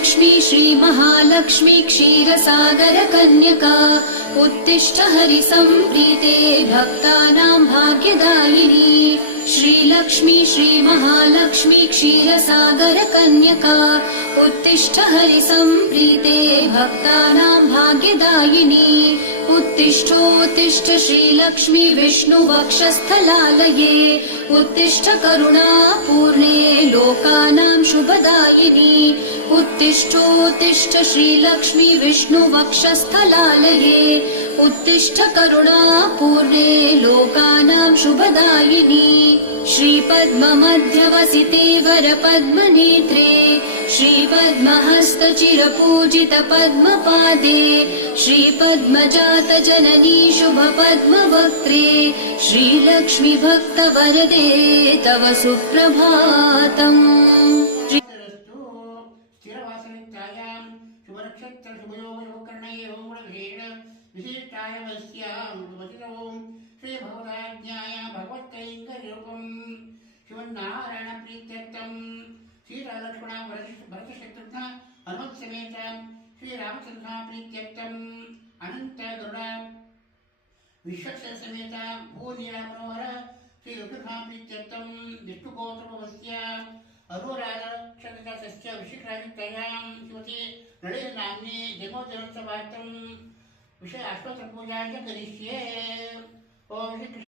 श्रीलक्ष्मी श्रीमहालक्ष्मी क्षीरसागर कन्यका उत्तिष्ठ हरिसम्प्रीते भक्तानां भाग्यदायिनी। श्रीलक्ष्मी श्रीमहालक्ष्मी क्षीरसागर कन्यका उत्तिष्ठ हरिसम्प्रीते भक्तानां भाग्यदायिनी। उत्तिष्ठोत्तिष्ठ श्रीलक्ष्मी विष्णुवक्षस्थलालये उत्तिष्ठ करुणापूर्णे लोकानां शुभदायिनी। उत्तिष्ठोत्तिष्ठ श्रीलक्ष्मी विष्णुवक्षस्थलालये उत्तिष्ठ करुणापूर्णे लोकानां शुभदायिनी। श्रीपद्ममध्यवसिते वरपद्मनेत्रे श्रीपद्महस्तचिरपूजित पद्मपादे श्रीपद्मजातजननी शुभपद्मवक्त्रे श्रीलक्ष्मी भक्तवरदे तव सुप्रभातम्। विशिष्टाय वस्यां ओम श्री भगवदाज्ञाय भगवत्कैङ्कर्यरूपं शिवनारायण प्रीत्यर्थं श्रीरामलक्ष्मण भरतशत्रुघ्न हनुमत् समेत श्रीरामचन्द्र प्रीत्यर्थं अनंत गरुड विश्वक्सेन समेत भूनीलमनोहर श्री ऋतुघ्न प्रीत्यर्थं विष्णुगोत्रवस्य अरुराजक्षतस्य विशिष्टायुक्तायां श्रीमती ललितनाम्नी जन्मोत्सवार्थं विषय अष्टोत्तरपूजां च करिष्ये। ओम श्री